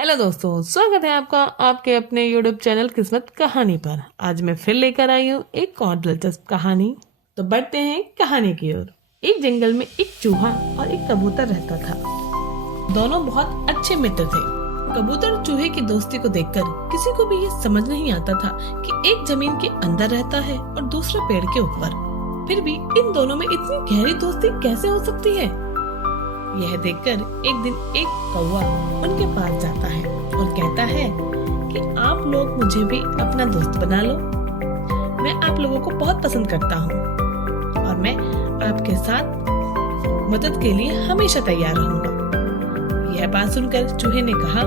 Hello दोस्तों, स्वागत है आपका आपके अपने यूट्यूब चैनल किस्मत कहानी पर। आज मैं फिर लेकर आई हूँ एक और दिलचस्प कहानी। तो बढ़ते हैं कहानी की ओर। एक जंगल में एक चूहा और एक कबूतर रहता था। दोनों बहुत अच्छे मित्र थे। कबूतर चूहे की दोस्ती को देखकर किसी को भी ये समझ नहीं आता था कि एक जमीन के अंदर रहता है और दूसरा पेड़ के ऊपर। फिर भी इन दोनों में इतनी गहरी दोस्ती कैसे हो सकती है? यह देखकर एक दिन एक कौवा उनके पास जाता है और कहता है कि आप लोग मुझे भी अपना दोस्त बना लो। मैं आप लोगों को बहुत पसंद करता हूँ और मैं आपके साथ मदद के लिए हमेशा तैयार रहूंगा। यह बात सुनकर चूहे ने कहा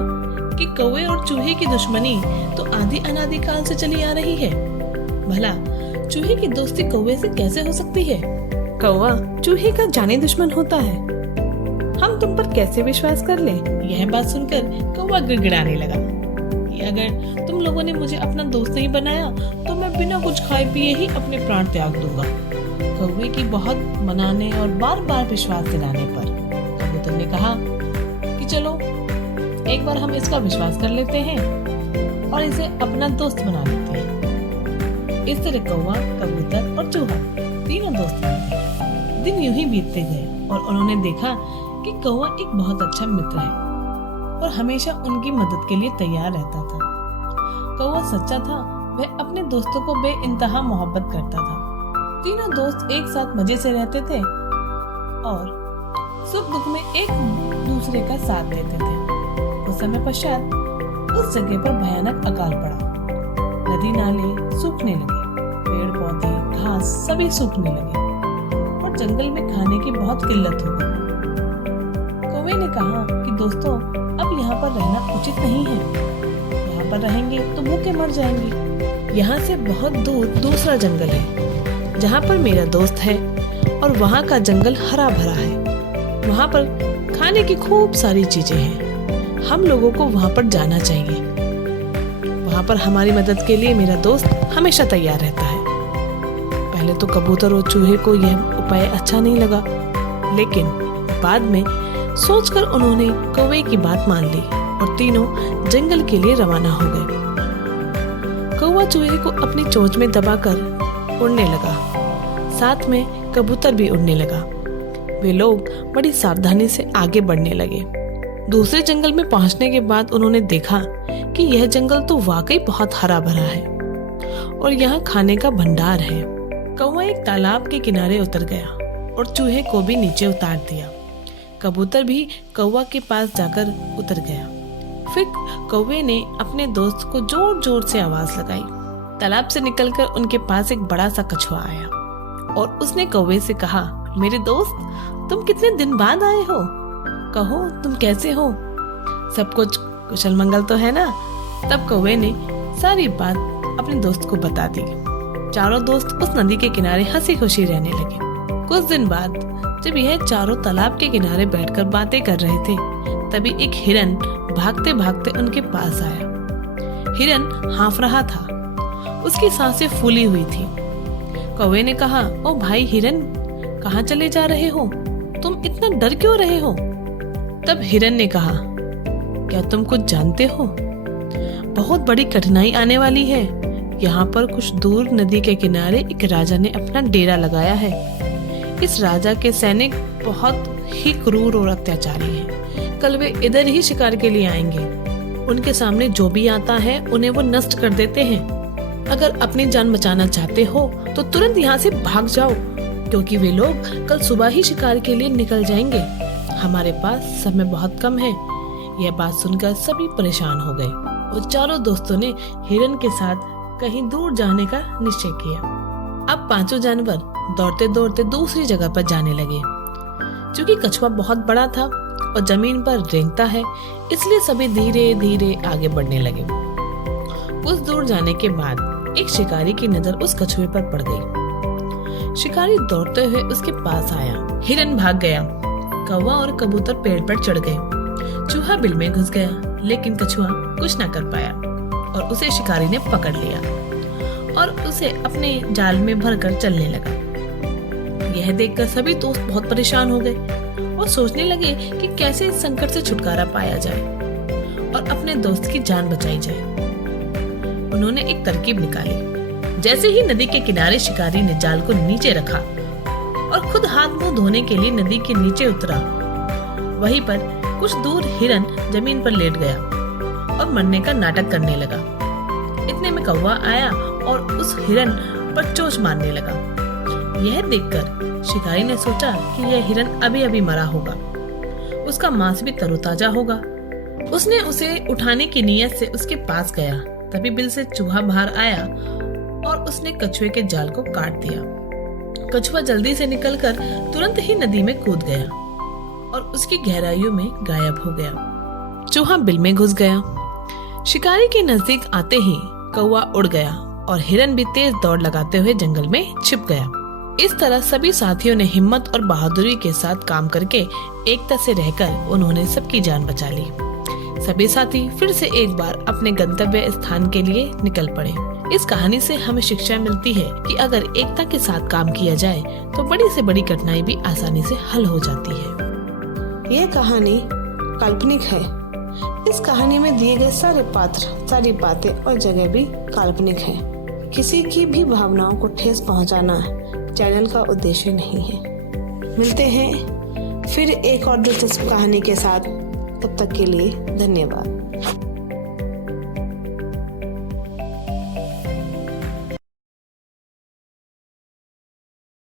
कि कौवे और चूहे की दुश्मनी तो आदि अनादि काल से चली आ रही है। भला चूहे की दोस्ती कौवे से कैसे हो सकती है? कौवा चूहे का जानी दुश्मन होता है। हम तुम पर कैसे विश्वास कर लें? यह बात सुनकर कौवा गिड़गिड़ाने लगा कि अगर तुम लोगों ने मुझे अपना दोस्त नहीं बनाया तो मैं बिना कुछ खाए पिए ही अपने प्राण त्याग दूंगा। कौवे की बहुत मनाने और बार बार विश्वास दिलाने पर कबूतर ने कहा कि चलो एक बार हम इसका विश्वास कर लेते हैं और इसे अपना दोस्त बना लेते हैं। इस तरह कौवा, कबूतर और चूहा तीनों दोस्त बन गए। दिन यूं ही बीतते गए और उन्होंने देखा कि कौवा एक बहुत अच्छा मित्र है और हमेशा उनकी मदद के लिए तैयार रहता था। कौवा सच्चा था, वह अपने दोस्तों को बेइंतहा मोहब्बत करता था। तीनों दोस्त एक साथ मजे से रहते थे और सुख दुख में एक दूसरे का साथ देते थे। कुछ समय पश्चात उस जगह पर भयानक अकाल पड़ा। नदी नाले सूखने लगे, पेड़ पौधे घास सभी सूखने लगे और जंगल में खाने की बहुत किल्लत हो गई। कौवे ने कहा कि दोस्तों, अब यहाँ पर रहना उचित नहीं है। यहाँ पर रहेंगे तो भूखे मर जाएंगे। यहाँ से बहुत दूर दूसरा जंगल है जहाँ पर मेरा दोस्त है और वहाँ का जंगल हरा भरा है। वहाँ पर खाने की खूब सारी चीजें हैं। हम लोगों को वहाँ पर जाना चाहिए। वहाँ पर हमारी मदद के लिए मेरा दोस्त हमेशा तैयार रहता है। पहले तो कबूतर और चूहे को यह उपाय अच्छा नहीं लगा, लेकिन बाद में सोचकर उन्होंने कौवे की बात मान ली और तीनों जंगल के लिए रवाना हो गए। कौवा चूहे को अपनी चोंच में दबाकर उड़ने लगा, साथ में कबूतर भी उड़ने लगा। वे लोग बड़ी सावधानी से आगे बढ़ने लगे। दूसरे जंगल में पहुंचने के बाद उन्होंने देखा कि यह जंगल तो वाकई बहुत हरा भरा है और यहाँ खाने का भंडार है। कौवा एक तालाब के किनारे उतर गया और चूहे को भी नीचे उतार दिया। कबूतर भी कौवा के पास जाकर उतर गया। फिर कौवे ने अपने दोस्त को जोर जोर से आवाज लगाई। तालाब से निकलकर उनके पास एक बड़ा सा कछुआ आया और उसने कौवे से कहा, मेरे दोस्त, तुम कितने दिन बाद आए हो? कहो तुम कैसे हो? सब कुछ कुशल मंगल तो है ना? तब कौवे ने सारी बात अपने दोस्त को बता दी। चारों दोस्त उस नदी के किनारे हंसी खुशी रहने लगे। कुछ दिन बाद जब यह चारों तालाब के किनारे बैठकर बातें कर रहे थे, तभी एक हिरन भागते भागते उनके पास आया। हिरन हाँफ रहा था, उसकी सांसें फूली हुई थी। कौवे ने कहा, ओ भाई हिरन, कहाँ चले जा रहे हो? तुम इतना डर क्यों रहे हो? तब हिरन ने कहा, क्या तुम कुछ जानते हो? बहुत बड़ी कठिनाई आने वाली है। यहाँ पर कुछ दूर नदी के किनारे एक राजा ने अपना डेरा लगाया है। इस राजा के सैनिक बहुत ही क्रूर और अत्याचारी हैं। कल वे इधर ही शिकार के लिए आएंगे। उनके सामने जो भी आता है उन्हें वो नष्ट कर देते हैं। अगर अपनी जान बचाना चाहते हो तो तुरंत यहाँ से भाग जाओ, क्योंकि वे लोग कल सुबह ही शिकार के लिए निकल जाएंगे। हमारे पास समय बहुत कम है। यह बात सुनकर सभी परेशान हो गए और चारों दोस्तों ने हिरन के साथ कहीं दूर जाने का निश्चय किया। अब पांचों जानवर दौड़ते दौड़ते दूसरी जगह पर जाने लगे। क्योंकि कछुआ बहुत बड़ा था और जमीन पर रेंगता है, इसलिए सभी धीरे धीरे आगे बढ़ने लगे। कुछ दूर जाने के बाद एक शिकारी की नजर उस कछुए पर पड़ गई। शिकारी दौड़ते हुए उसके पास आया। हिरन भाग गया। कौवा और कबूतर पेड़ पर चढ़ गए। चूहा बिल में घुस गया, लेकिन कछुआ कुछ न कर पाया और उसे शिकारी ने पकड़ लिया और उसे अपने जाल में भरकर चलने लगा। यह देखकर सभी दोस्त बहुत परेशान हो गए और सोचने लगे कि कैसे इस संकट से छुटकारा पाया जाए। और अपने दोस्त की जान बचाई जाए। उन्होंने एक तरकीब निकाली। जैसे ही नदी के किनारे शिकारी ने जाल को नीचे रखा और खुद हाथ मुंह धोने के लिए नदी के नीचे उतरा, वहीं पर कुछ दूर हिरन जमीन पर लेट गया और मरने का नाटक करने लगा। इतने में कौवा आया और उस हिरन पर चोंच मारने लगा। यह देखकर शिकारी ने सोचा कि यह हिरन अभी अभी मरा होगा, उसका मांस भी तरोताजा होगा। उसने उसे उठाने की नीयत से उसके पास गया। तभी बिल से चूहा बाहर आया और उसने कछुए के जाल को काट दिया। कछुआ जल्दी से निकलकर तुरंत ही नदी में कूद गया और उसकी गहराइयों में गायब हो गया। चूहा बिल में घुस गया। शिकारी के नजदीक आते ही कौवा उड़ गया और हिरन भी तेज दौड़ लगाते हुए जंगल में छिप गया। इस तरह सभी साथियों ने हिम्मत और बहादुरी के साथ काम करके एकता से रहकर उन्होंने सबकी जान बचा ली। सभी साथी फिर से एक बार अपने गंतव्य स्थान के लिए निकल पड़े। इस कहानी से हमें शिक्षा मिलती है कि अगर एकता के साथ काम किया जाए तो बड़ी से बड़ी कठिनाई भी आसानी से हल हो जाती है। यह कहानी काल्पनिक है। इस कहानी में दिए गए सारे पात्र, सारी बातें और जगह भी काल्पनिक है। किसी की भी भावनाओं को ठेस पहुंचाना चैनल का उद्देश्य नहीं है। मिलते हैं फिर एक और दिलचस्प कहानी के साथ। तब तक के लिए धन्यवाद।